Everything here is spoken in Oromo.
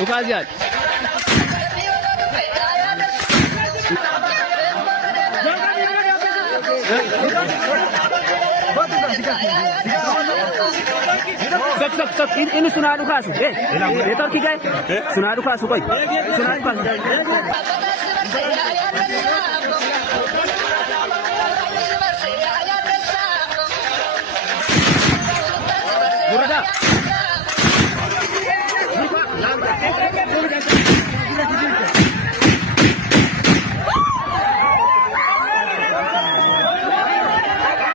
Ukaziat. Sok. Ini sunadu kasu. Betul kita. Sunadu kasu koi. Sunadu kasu.